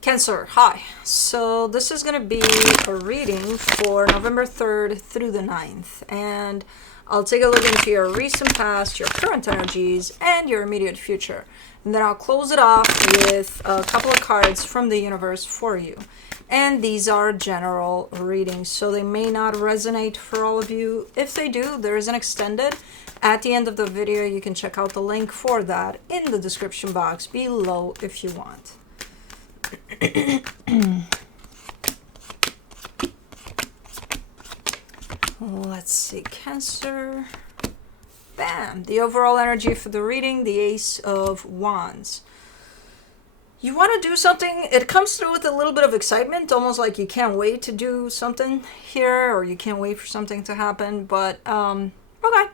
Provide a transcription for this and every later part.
Cancer, hi. So this is going to be a reading for November 3rd through the 9th. And I'll take a look into your recent past, your current energies, and your immediate future. And then I'll close it off with a couple of cards from the universe for you. And these are general readings, so they may not resonate for all of you. If they do, there is an extended. At the end of the video, you can check out the link for that in the description box below if you want. Let's see, Cancer. Bam! The overall energy for the reading, the Ace of Wands. You want to do something, it comes through with a little bit of excitement, almost like you can't wait to do something here, or you can't wait for something to happen, but, okay.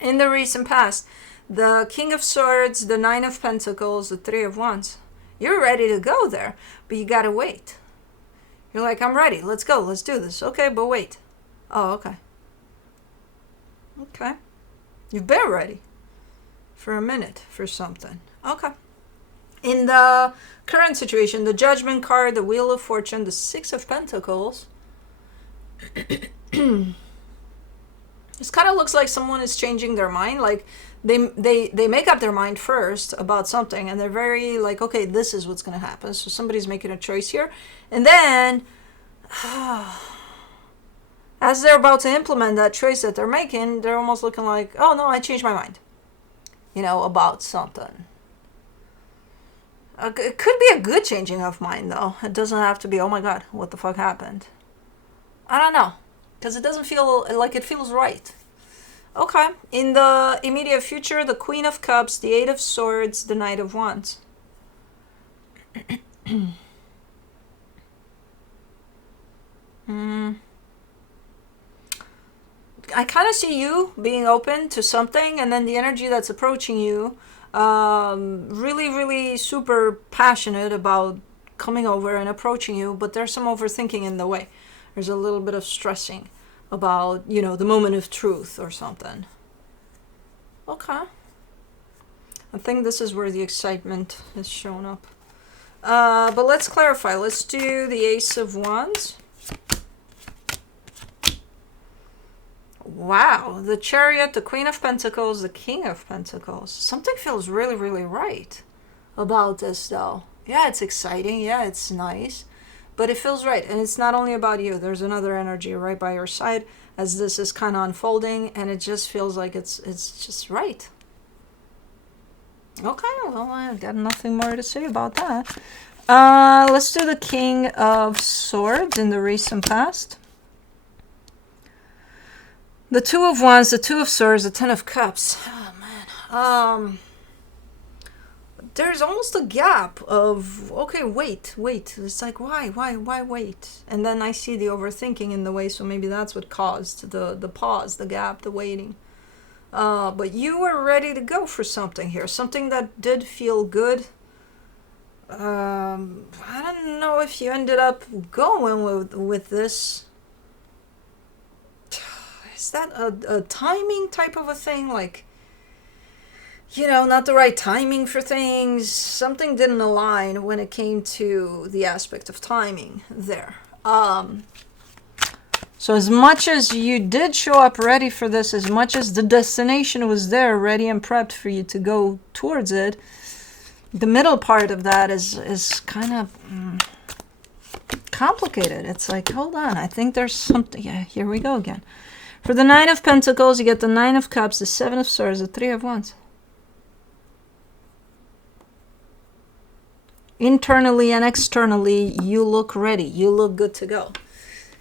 In the recent past, the King of Swords, the Nine of Pentacles, the Three of Wands. You're ready to go there, but you gotta wait. You're like, I'm ready, let's go, let's do this. Okay, but wait. Oh, okay. Okay. You've been ready for a minute for something. Okay. In the current situation, the Judgment card, the Wheel of Fortune, the Six of Pentacles. This kind of looks like someone is changing their mind. Like they make up their mind first about something, and they're very like, okay, this is what's going to happen. So somebody's making a choice here. And then as they're about to implement that choice that they're making, they're almost looking like, oh no, I changed my mind, about something. It could be a good changing of mind, though. It doesn't have to be, oh my god, what the fuck happened? I don't know, because it doesn't feel like it feels right. Okay, in the immediate future, the Queen of Cups, the Eight of Swords, the Knight of Wands. I kind of see you being open to something, and then the energy that's approaching you, really, really super passionate about coming over and approaching you, but there's some overthinking in the way. There's a little bit of stressing about, the moment of truth or something. Okay. I think this is where the excitement is shown up. But let's clarify. Let's do the Ace of Wands. Wow, the Chariot, the Queen of Pentacles, the King of Pentacles. Something feels really, really right about this, though. Yeah, it's exciting. Yeah, it's nice. But it feels right. And it's not only about you. There's another energy right by your side as this is kind of unfolding. And it just feels like it's just right. Okay, well, I've got nothing more to say about that. Let's do the King of Swords in the recent past. The Two of Wands, the Two of Swords, the Ten of Cups. Oh, man. There's almost a gap of, okay, wait. It's like, why wait? And then I see the overthinking in the way, so maybe that's what caused the pause, the gap, the waiting. But you were ready to go for something here. Something that did feel good. I don't know if you ended up going with this. Is that a timing type of a thing? Like, not the right timing for things. Something didn't align when it came to the aspect of timing there. So as much as you did show up ready for this, as much as the destination was there, ready and prepped for you to go towards it, the middle part of that is kind of complicated. It's like, hold on, I think there's something. Yeah, here we go again. For the Nine of Pentacles, you get the Nine of Cups, the Seven of Swords, the Three of Wands. Internally and externally, you look ready. You look good to go.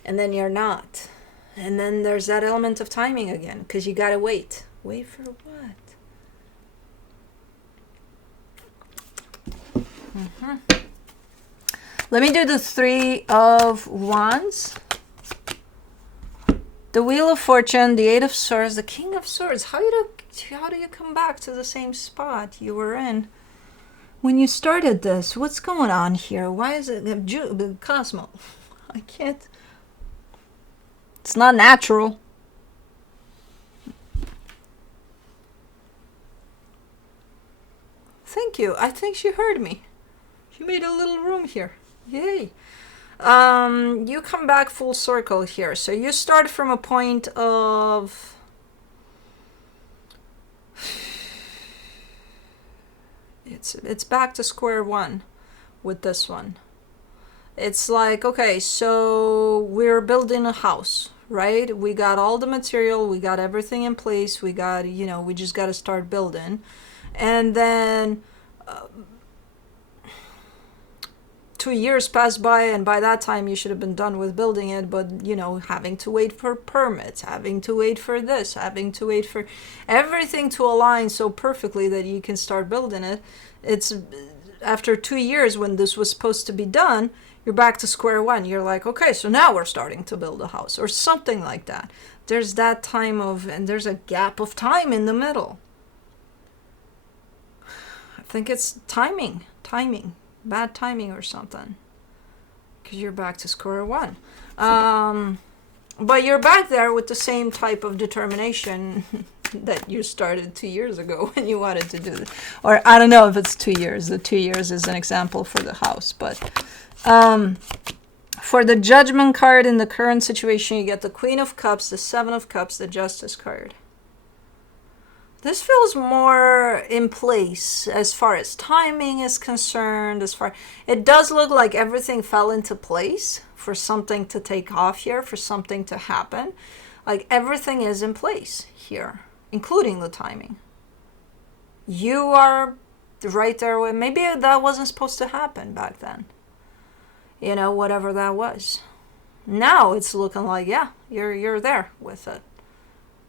And then you're not. And then there's that element of timing again, because you gotta wait. Wait for what? Let me do the Three of Wands. The Wheel of Fortune, the Eight of Swords, the King of Swords. How do you come back to the same spot you were in when you started this? What's going on here? Why is it the Cosmo? I can't. It's not natural. Thank you. I think she heard me. You made a little room here. Yay. You come back full circle here. So you start from a point of... It's back to square one with this one. It's like, okay, so we're building a house, right? We got all the material, we got everything in place, we got, we just got to start building. And then 2 years pass by, and by that time you should have been done with building it, but having to wait for permits, having to wait for this, having to wait for everything to align so perfectly that you can start building it. It's after 2 years, when this was supposed to be done, you're back to square one. You're like, okay, so now we're starting to build a house or something like that. There's that time and there's a gap of time in the middle. I think it's timing, bad timing or something, because you're back to square one. But you're back there with the same type of determination that you started 2 years ago when you wanted to do this. Or I don't know if it's 2 years. The 2 years is an example for the house. But for the Judgment card in the current situation, you get the Queen of Cups, the Seven of Cups, the Justice card. This feels more in place as far as timing is concerned. It does look like everything fell into place for something to take off here, for something to happen. Like everything is in place here, including the timing. You are right there with, maybe that wasn't supposed to happen back then. Whatever that was. Now it's looking like, yeah, you're there with it.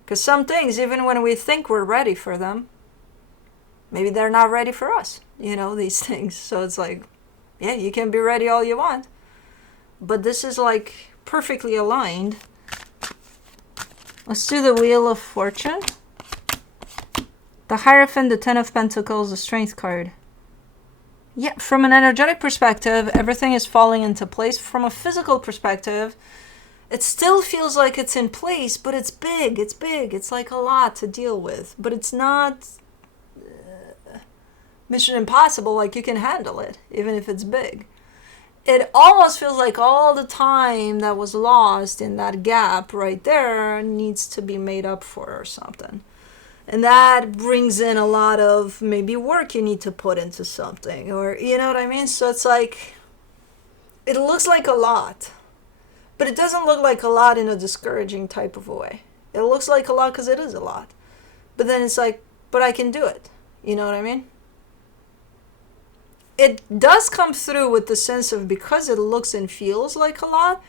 Because some things, even when we think we're ready for them, maybe they're not ready for us, these things. So it's like, yeah, you can be ready all you want. But this is like perfectly aligned. Let's do the Wheel of Fortune. The Hierophant, the Ten of Pentacles, the Strength card. Yeah, from an energetic perspective, everything is falling into place. From a physical perspective, it still feels like it's in place, but it's big. It's like a lot to deal with. But it's not Mission Impossible, like you can handle it, even if it's big. It almost feels like all the time that was lost in that gap right there needs to be made up for or something. And that brings in a lot of maybe work you need to put into something, or you know what I mean? So it's like, it looks like a lot, but it doesn't look like a lot in a discouraging type of a way. It looks like a lot because it is a lot. But then it's like, but I can do it. You know what I mean? It does come through with the sense of, because it looks and feels like a lot,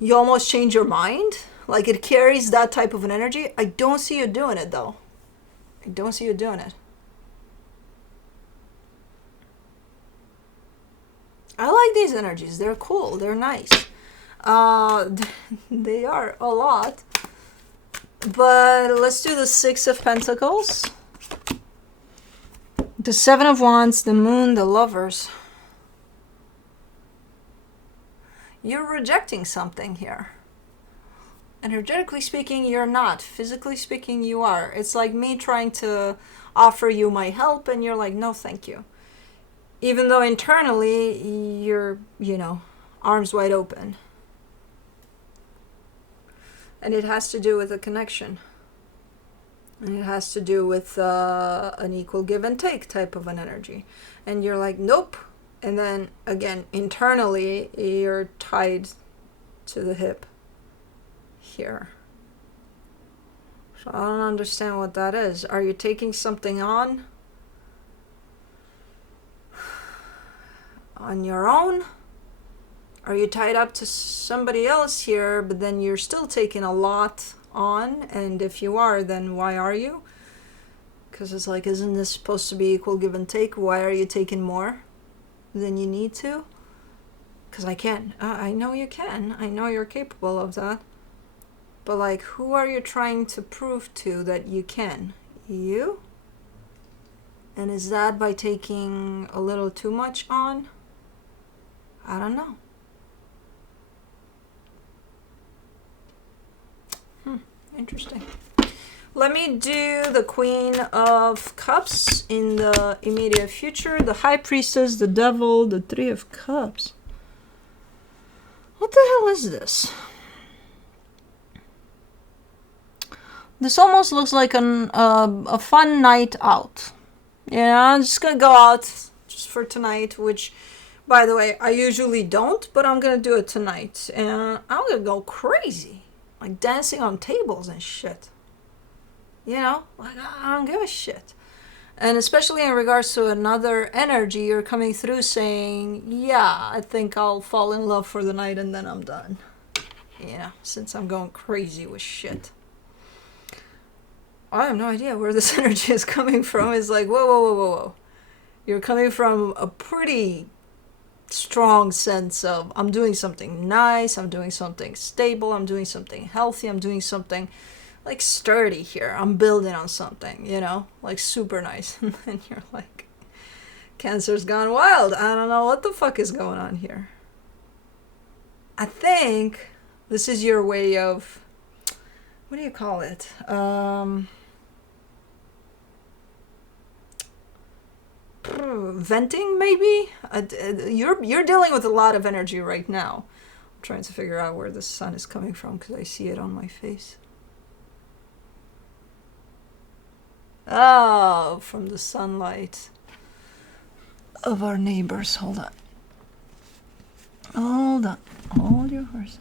you almost change your mind. Like it carries that type of an energy. I don't see you doing it though. I don't see you doing it. I like these energies. They're cool. They're nice. They are a lot. But let's do the Six of Pentacles. The Seven of Wands, the Moon, the Lovers. You're rejecting something here. Energetically speaking, you're not. Physically speaking, you are. It's like me trying to offer you my help and you're like, no, thank you. Even though internally you're, arms wide open. And it has to do with a connection. And it has to do with an equal give and take type of an energy. And you're like, nope. And then again, internally, you're tied to the hip here. So I don't understand what that is. Are you taking something on your own? Are you tied up to somebody else here, but then you're still taking a lot on? And if you are, then why are you? Because it's like, isn't this supposed to be equal give and take? Why are you taking more than you need to? Because I can. I know you can. I know you're capable of that. But like, who are you trying to prove to that you can? You? And is that by taking a little too much on? I don't know. Interesting. let me do the Queen of Cups in the immediate future, the High Priestess, the Devil, the Three of Cups. What the hell is this? This almost looks like a fun night out. Yeah, I'm just gonna go out just for tonight, which, by the way, I usually don't, but I'm gonna do it tonight. And I'm gonna go crazy. Like dancing on tables and shit. You know? Like, I don't give a shit. And especially in regards to another energy, you're coming through saying, yeah, I think I'll fall in love for the night and then I'm done. You know, since I'm going crazy with shit. I have no idea where this energy is coming from. It's like, whoa, whoa, whoa, whoa, whoa. You're coming from a pretty strong sense of, I'm doing something nice, I'm doing something stable, I'm doing something healthy, I'm doing something like sturdy here. I'm building on something, you know, like super nice. And then you're like, Cancer's gone wild. I don't know what the fuck is going on here. I think this is your way of, what do you call it? Venting, maybe? You're dealing with a lot of energy right now. I'm trying to figure out where the sun is coming from because I see it on my face. Oh, from the sunlight of our neighbors. Hold on. Hold on. Hold your horses.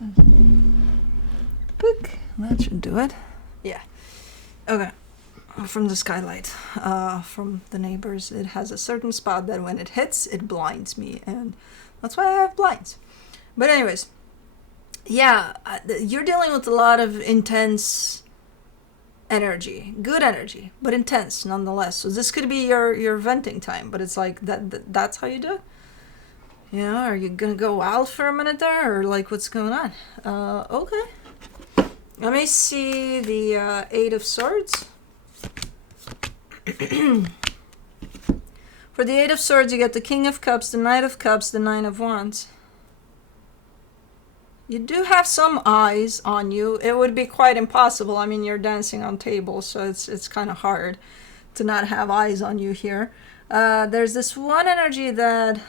Book. That should do it. Yeah. Okay. From the skylight. From the neighbors. It has a certain spot that when it hits, it blinds me. And that's why I have blinds. But anyways. Yeah. You're dealing with a lot of intense energy, good energy, but intense nonetheless. So this could be your venting time, but it's like that's how you do it. You know, are you gonna go wild for a minute there, or like what's going on? Okay. Let me see the Eight of Swords. For the Eight of Swords, you get the King of Cups, the Knight of Cups, the Nine of Wands. You do have some eyes on you. It would be quite impossible. I mean, you're dancing on tables, so it's kind of hard to not have eyes on you here. There's this one energy that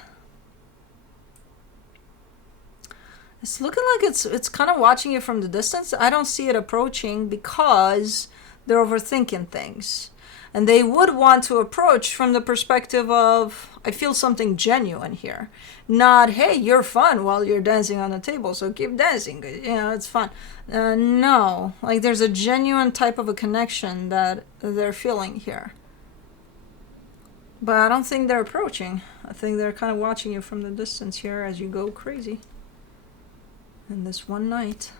it's looking like it's kind of watching you from the distance. I don't see it approaching because they're overthinking things. And they would want to approach from the perspective of, I feel something genuine here. Not, hey, you're fun while you're dancing on the table, so keep dancing. You know, it's fun. No, like there's a genuine type of a connection that they're feeling here. But I don't think they're approaching. I think they're kind of watching you from the distance here as you go crazy. In this one night.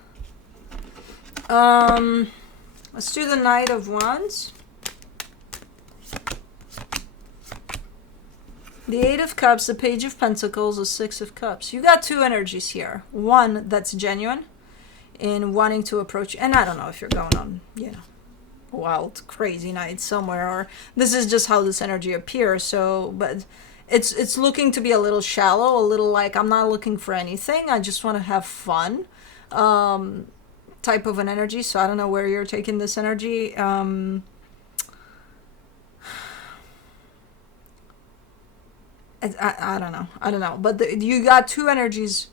Let's do the Knight of Wands. The Eight of Cups, the Page of Pentacles, the Six of Cups. You got two energies here. One that's genuine in wanting to approach, and I don't know if you're going on, you know, wild, crazy night somewhere, or this is just how this energy appears. So, but it's looking to be a little shallow, a little like, I'm not looking for anything. I just want to have fun, type of an energy. So I don't know where you're taking this energy. I don't know, but you got two energies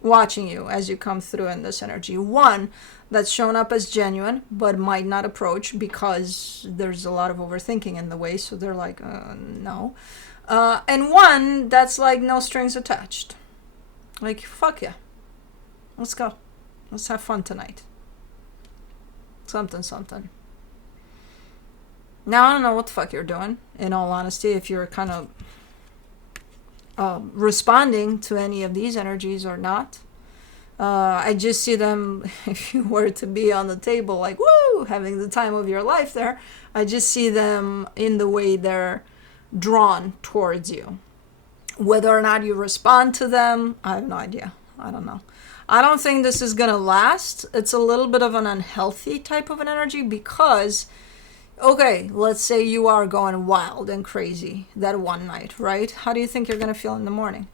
watching you as you come through in this energy. One that's shown up as genuine but might not approach because there's a lot of overthinking in the way, so they're like, no. And one that's like no strings attached, like, fuck yeah, let's go, let's have fun tonight, something. Now I don't know what the fuck you're doing, in all honesty, if you're kind of responding to any of these energies or not. I just see them, if you were to be on the table, like, woo, having the time of your life there, I just see them in the way they're drawn towards you. Whether or not you respond to them, I have no idea. I don't know. I don't think this is gonna last. It's a little bit of an unhealthy type of an energy because, okay, let's say you are going wild and crazy that one night, right? How do you think you're going to feel in the morning?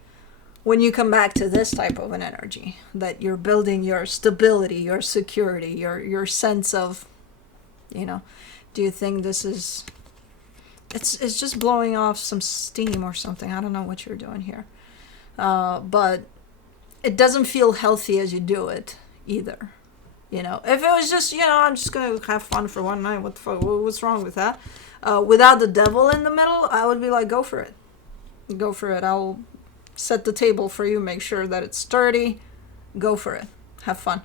When you come back to this type of an energy, that you're building your stability, your security, your sense of, you know, Do you think this is... It's just blowing off some steam or something. I don't know what you're doing here. But it doesn't feel healthy as you do it either. You know, if it was just, I'm just going to have fun for one night. What the fuck? What's wrong with that? Without the devil in the middle, I would be like, go for it. Go for it. I'll set the table for you. Make sure that it's sturdy. Go for it. Have fun.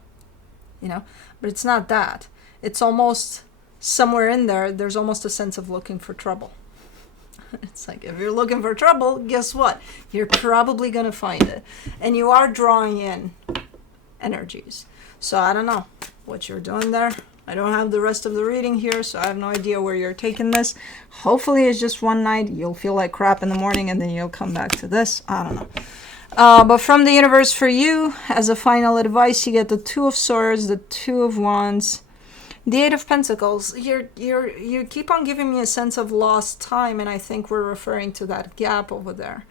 But it's not that. It's almost somewhere in there, there's almost a sense of looking for trouble. It's like, if you're looking for trouble, guess what? You're probably going to find it. And you are drawing in energies. So I don't know what you're doing there. I don't have the rest of the reading here, so I have no idea where you're taking this. Hopefully it's just one night. You'll feel like crap in the morning, and then you'll come back to this. I don't know. But from the universe for you, as a final advice, you get the Two of Swords, the Two of Wands, the Eight of Pentacles. You keep on giving me a sense of lost time, and I think we're referring to that gap over there.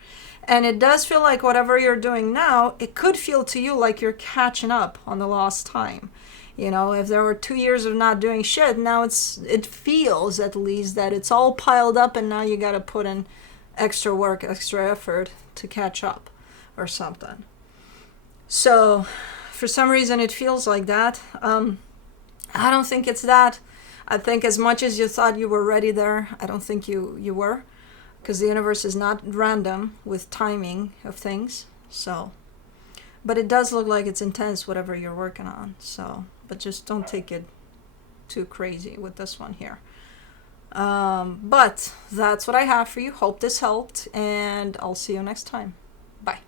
And it does feel like whatever you're doing now, it could feel to you like you're catching up on the lost time. If there were 2 years of not doing shit, now it feels at least that it's all piled up, and now you got to put in extra work, extra effort to catch up or something. So for some reason it feels like that. I don't think it's that. I think as much as you thought you were ready there, I don't think you were. Because the universe is not random with timing of things. So, but it does look like it's intense, whatever you're working on. So, but just don't take it too crazy with this one here. But that's what I have for you. Hope this helped, and I'll see you next time. Bye.